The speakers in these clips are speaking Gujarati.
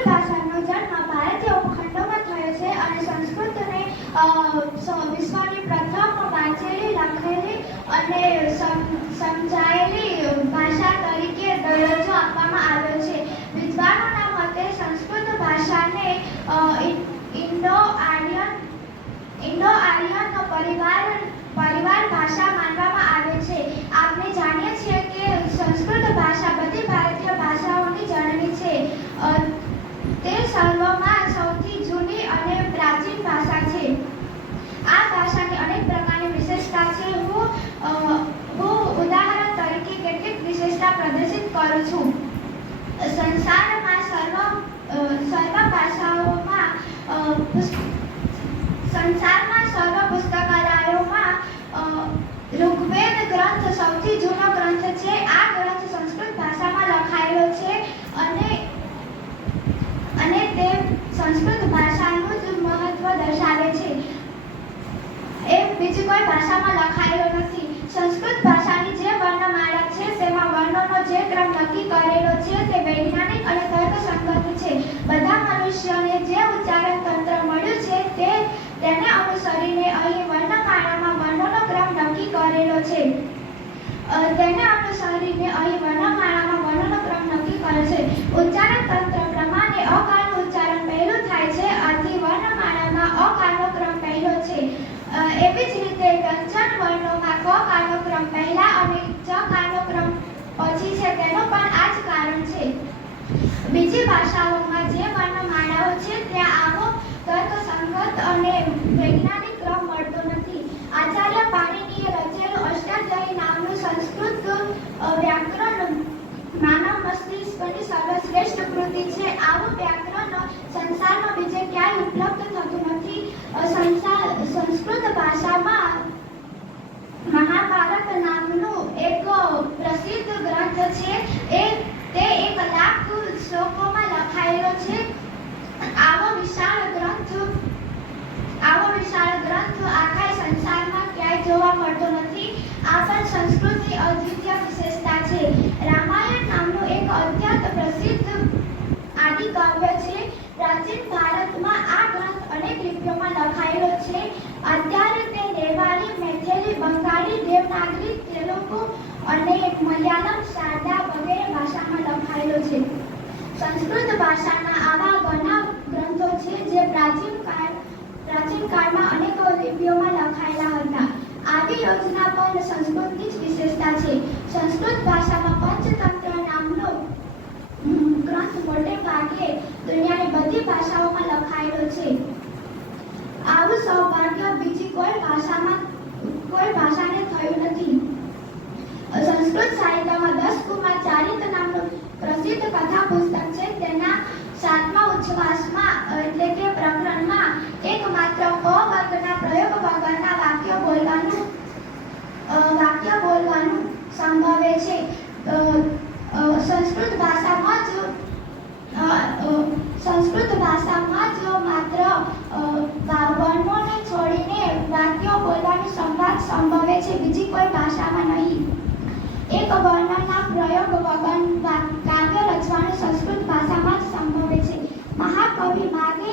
સંસ્કૃત ભાષાનો જન્મ ભારતીય ઉપખંડોમાં થયો છે અને સંસ્કૃતને વિશ્વની પ્રથમ વાંચેલી, લખેલી અને સમજાયેલી ભાષા તરીકે દરજ્જો આપવામાં આવ્યો છે. વિદ્વાનોના મતે સંસ્કૃત ભાષાને ઇન્ડો આર્યન પરિવાર ભાષા માનવામાં આવે છે. આપણે જાણીએ છીએ કે સંસ્કૃત ભાષા બધી ભારતીય ભાષાઓની જનની છે. તે સર્વમાં સૌથી જૂની અને પ્રાચીન ભાષા છે. આ ભાષાની અનેક પ્રકારની વિશેષતા છે. હું ઉદાહરણ તરીકે કેટલીક વિશેષતા પ્રદર્શિત કરું છું. સંસારમાં સર્વ પુસ્તકાલયોમાં ઋગ્વેદ ગ્રંથ સૌથી જૂનો ગ્રંથ છે. આ ગ્રંથ સંસ્કૃત ભાષામાં લખાયેલો છે અને તે સંસ્કૃત ભાષાનું જ મહત્વ દર્શાવે છે. એ બીજી કોઈ ભાષામાં લખાયેલો નથી. સંસ્કૃત ભાષાની જે વર્ણમાળા છે તેમાં વર્ણોનો જે ક્રમ નક્કી કરેલો છે તે વૈજ્ઞાનિક અને તર્કસંગત છે. બધા મનુષ્યોને જે ઉચ્ચારણ તંત્ર મળ્યું છે તેને અનુસરીને અહીં વર્ણમાળામાં વર્ણોનો ક્રમ નક્કી કરેલો છે. ઉચ્ચારણ તંત્ર પ્રમાણે અકારનું ઉચ્ચારણ પહેલું થાય છે. આથી વર્ણમાળામાં અકારનો ક્રમ પહેલો છે. એવી જ રીતે વ્યંજન વર્ણોમાં ક કારનો ક્રમ પહેલા અને ચ કારનો ક્રમ પછી છે. તેનું પણ આ જ કારણ છે. બીજી ભાષાઓમાં જે વર્ણમાળાઓ છે ત્યાં આવો તર્કસંગત અને વૈજ્ઞાનિક ક્રમ મળતો નથી. આચાર્ય પાણિનીએ રચેલું અષ્ટાધ્યાયી નામનું સંસ્કૃત વ્યાકરણ માનવ મસ્તિષ્કની સર્વશ્રેષ્ઠ કૃતિ છે. આવું વ્યાકરણ સંસારમાં બીજે ક્યાંય ઉપલબ્ધ થતું નથી. સંસ્કૃત ભાષામાં મહાભારત નામનું એક પ્રસિદ્ધ ગ્રંથ છે. તે 1,00,000 શ્લોકોમાં લખાયેલો છે. આવો વિશાળ ગ્રંથ આખા સંસારમાં ક્યાંય જોવા મળતો નથી. આ પણ સંસ્કૃતની અદ્વિતીય વિશેષતા છે. રામાયણ નામનું એક અત્યંત પ્રસિદ્ધ આદિકાવ્ય છે. પ્રાચીન ભારતમાં આ ગ્રંથ અનેક લિપિઓમાં લખાયેલો છે. અત્યારે તે નેપાળી, મૈથિલી, બંગાળી, દેવનાગરી, તેલુગુ અને મલયાલમ, શારદા વગેરે ભાષામાં લખાયેલો છે. સંસ્કૃત ભાષાના આવા ઘણા ગ્રંથો છે જે પ્રાચીન કાળમાં અનેક લિપિઓમાં લખાયેલા હતા. આવી યોજના પણ સંસ્કૃતની જ વિશેષતા છે. સંસ્કૃત ભાષામાં પંચતંત્ર નામનો ગ્રંથ મોટે ભાગે દુનિયાની બધી ભાષાઓમાં લખાયેલો છે. આવું સૌભાગ્ય બીજી કોઈ ભાષાને થયું નથી. સંસ્કૃત સાહિત્યમાં 10 કુમાર ચારિત નામનું પ્રસિદ્ધ કથા પુસ્તક છે. તેના 7મા ઉચ્છ્વાસમાં એટલે કે પ્રકરણમાં એકમાત્ર ક વર્ગના પ્રયોગ વગરના વાક્ય બોલવાનું સંભવે છે. સંસ્કૃત ભાષામાં જ માત્ર વર્ણોને છોડીને વાક્યો બોલવાનું સંભવે છે. બીજી કોઈ ભાષામાં નહીં. એક વર્ણના પ્રયોગ વગર કાવ્ય રચવાનું સંસ્કૃત ભાષામાં જ સંભવે છે. મહાકવિ માગે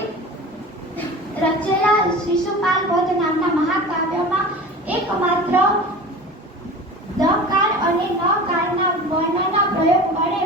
રચેલા શિશુપાલ વધ નામના મહાકાવ્યમાં એકમાત્ર દકાર અને નકારના વર્ણના પ્રયોગ વડે